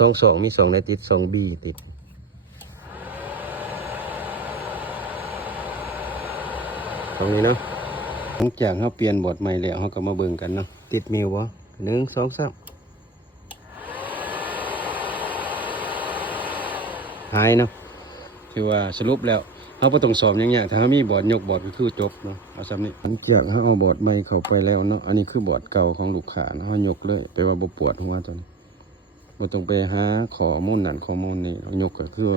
22มี2ในติด2B ติดตรงนี้เนาะหลังจากเขาเปลี่ยนบอร์ดใหม่แล้วเขาก็มาเบิ่งกันเนาะติดมิวบ่1 2 3หายเนาะคือว่าสรุปแล้วเขาบ่ต้องสอบอย่างเงี้ยถ้าเขามีบอร์ดยกบอร์ดก็คือจบเนาะเอาซ้ำนี้หลังจากเขาเอาบอร์ดใหม่เข้าไปแล้วเนาะอันนี้คือบอร์ดเก่าของลูกค้านะเขายกเลยแปลว่าบ่ปวดหัวตอนนี้บ่ต้องไปหาข้อมูลนั่นข้อมูลนี่ยกก็คือ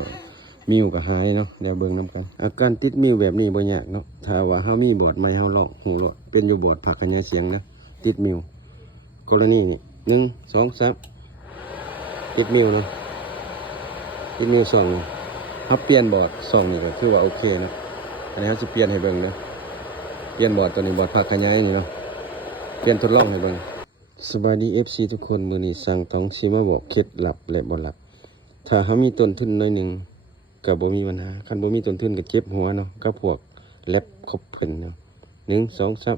มิวก็หายเนาะเดี๋ยวเบิ่งนำกันอาการติดมิวแบบนี้บ่ยากเนาะถ้าว่าเขามีบอร์ดใหม่เขาลองหูโลดเป็นอยู่บอร์ดผักขยายเสียงนะติดมิวกรณี1 2 3ติดมิวเนาะติดมิว2เขาเปลี่ยนบอร์ด2นี่ก็คือว่าโอเคนะอันนี้เขาจะเปลี่ยนให้เบิ่งนะเปลี่ยนบอร์ดตัวนี้บอร์ดผักขยายนี่เนาะเปลี่ยนทดลองให้เบิ่งสบายดี FC ทุกคนมื้อนี้สั่งต้องสิมาบอกเคล็ดลับและบ่ลับถ้าเขามีต้นทุนน้อยหนึ่งก็บ่มีปัญหาคันบ่มีต้นทุนก็เจ็บหัวเนาะก็พวกแล็ปครบเพิ่นเนาะ1 2 3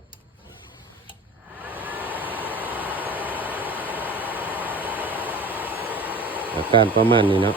อาการประมาณนี้เนาะ